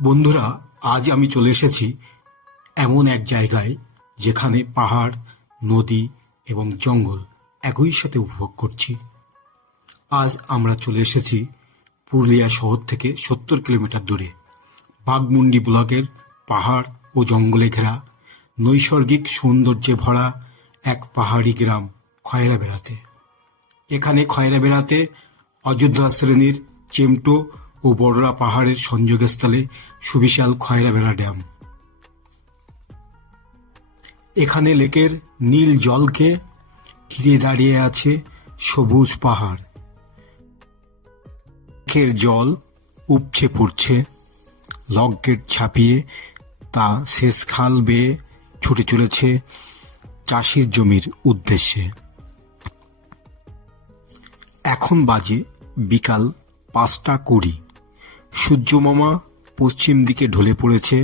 বন্ধুরা, আজ আমি চলে এসেছি এমন এক জায়গায় যেখানে পাহাড়, নদী এবং জঙ্গল একই সাথে উপভোগ করছি। আজ আমরা চলে এসেছি পুরুলিয়া শহর থেকে ৭০ কিলোমিটার দূরে বাঘমুন্ডি ব্লকের পাহাড় ও জঙ্গলে ঘেরা নৈসর্গিক সৌন্দর্যে ভরা এক পাহাড়ি গ্রাম খয়রা বেড়াতে। এখানে খয়রা বেড়াতে অযোধ্যা শ্রেণীর চেমটো ও বড়রা পাহাড়ের সংযোগস্থলে সুবিশাল খয়রা বেড়া ড্যাম। এখানে লেকের নীল জলকে ঘিরে দাঁড়িয়ে আছে সবুজ পাহাড়। লেকের জল উপচে পড়ছে, লক গেট ছাপিয়ে তা শেষ খাল বেয়ে ছুটে চলেছে চাষির জমির উদ্দেশ্যে। এখন বাজে বিকাল ৫টা ২০। সূর্যমামা পশ্চিম দিকে ঢলে পড়েছে।